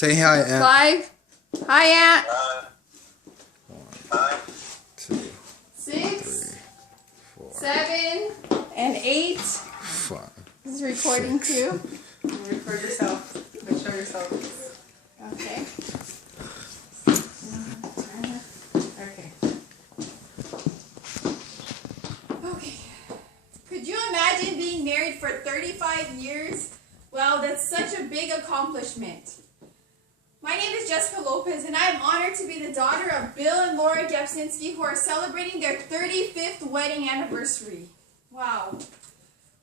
Say hi, Aunt. 5. Hi, Aunt. 1, 2, 6, 3, 4, 7, and 8. 5. This is recording too. You record yourself. But show yourself. Okay. Okay. Okay. Could you imagine being married for 35 years? Well, that's such a big accomplishment. My name is Jessica Lopez, and I am honored to be the daughter of Bill and Laura Gapsinski, who are celebrating their 35th wedding anniversary. Wow.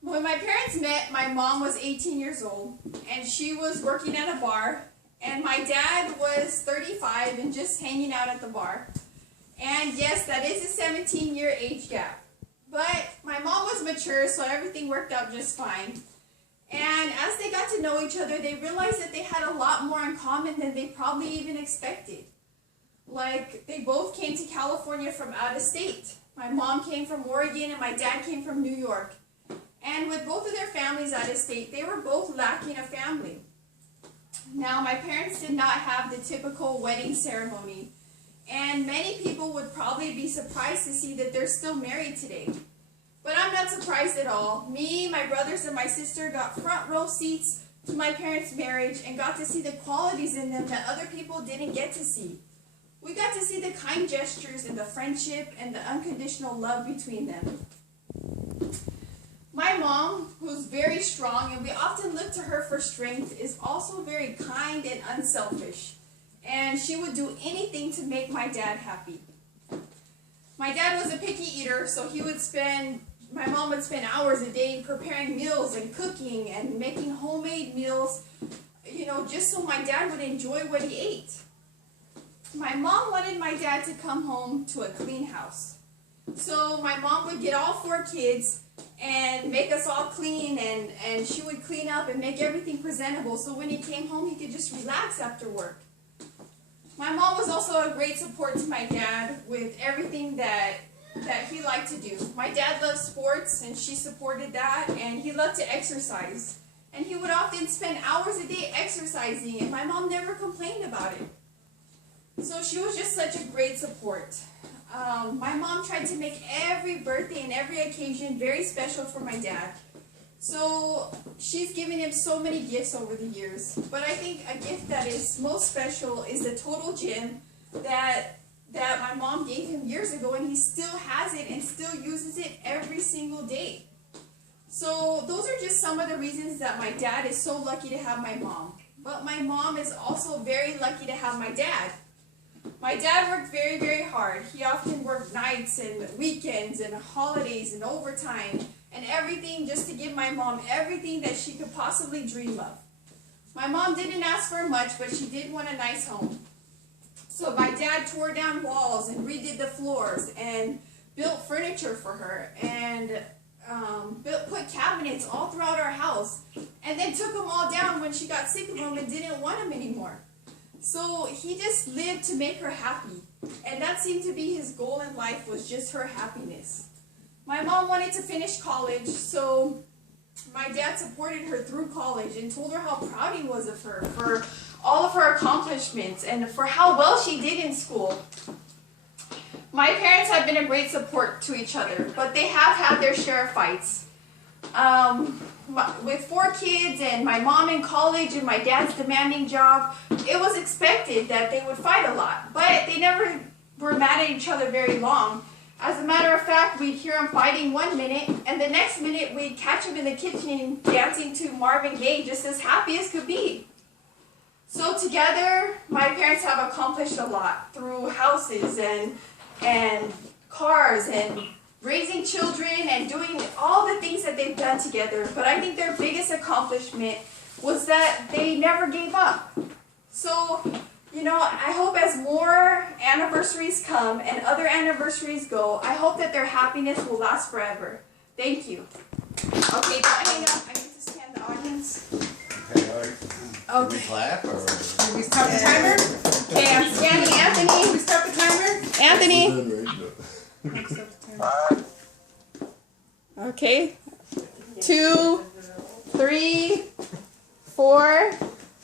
When my parents met, my mom was 18 years old, and she was working at a bar, and my dad was 35 and just hanging out at the bar. And yes, that is a 17-year age gap. But my mom was mature, so everything worked out just fine. And as they got to know each other, they realized that they had a lot more in common than they probably even expected. Like, they both came to California from out of state. My mom came from Oregon and my dad came from New York. And with both of their families out of state, they were both lacking a family. Now, my parents did not have the typical wedding ceremony, and many people would probably be surprised to see that they're still married today. But I'm not surprised at all. Me, my brothers, and my sister got front row seats to my parents' marriage and got to see the qualities in them that other people didn't get to see. We got to see the kind gestures and the friendship and the unconditional love between them. My mom, who's very strong, and we often look to her for strength, is also very kind and unselfish. And she would do anything to make my dad happy. My dad was a picky eater, so my mom would spend hours a day preparing meals and cooking and making homemade meals, just so my dad would enjoy what he ate. My mom wanted my dad to come home to a clean house. So my mom would get all 4 kids and make us all clean, and she would clean up and make everything presentable so when he came home he could just relax after work. My mom was also a great support to my dad with everything that he liked to do. My dad loved sports, and she supported that, and he loved to exercise. And he would often spend hours a day exercising, and my mom never complained about it. So she was just such a great support. My mom tried to make every birthday and every occasion very special for my dad. So she's given him so many gifts over the years. But I think a gift that is most special is the total gym that my mom gave him years ago, and he still has it and still uses it every single day. So those are just some of the reasons that my dad is so lucky to have my mom. But my mom is also very lucky to have my dad. My dad worked very, very hard. He often worked nights and weekends and holidays and overtime and everything just to give my mom everything that she could possibly dream of. My mom didn't ask for much, but she did want a nice home. So my dad tore down walls and redid the floors and built furniture for her and put cabinets all throughout our house, and then took them all down when she got sick of them and didn't want them anymore. So he just lived to make her happy, and that seemed to be his goal in life, was just her happiness. My mom wanted to finish college, so my dad supported her through college and told her how proud he was of her for all of her accomplishments and for how well she did in school. My parents have been a great support to each other, but they have had their share of fights. With 4 kids and my mom in college and my dad's demanding job, it was expected that they would fight a lot, but they never were mad at each other very long. As a matter of fact, we'd hear them fighting one minute, and the next minute we'd catch them in the kitchen dancing to Marvin Gaye, just as happy as could be. So together, my parents have accomplished a lot through houses and cars and raising children and doing all the things that they've done together. But I think their biggest accomplishment was that they never gave up. So, I hope as more anniversaries come and other anniversaries go, I hope that their happiness will last forever. Thank you. Okay, don't hang up. I need to scan the audience. Can we clap or? Did we start the timer? Okay, I'm scanning Anthony. Did we start the timer? Anthony. Okay. 2, 3, 4,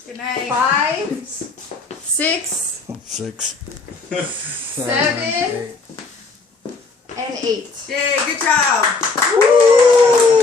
Good night. 5, 6, 6, 7, 8. and 8. Yay, good job. Woo!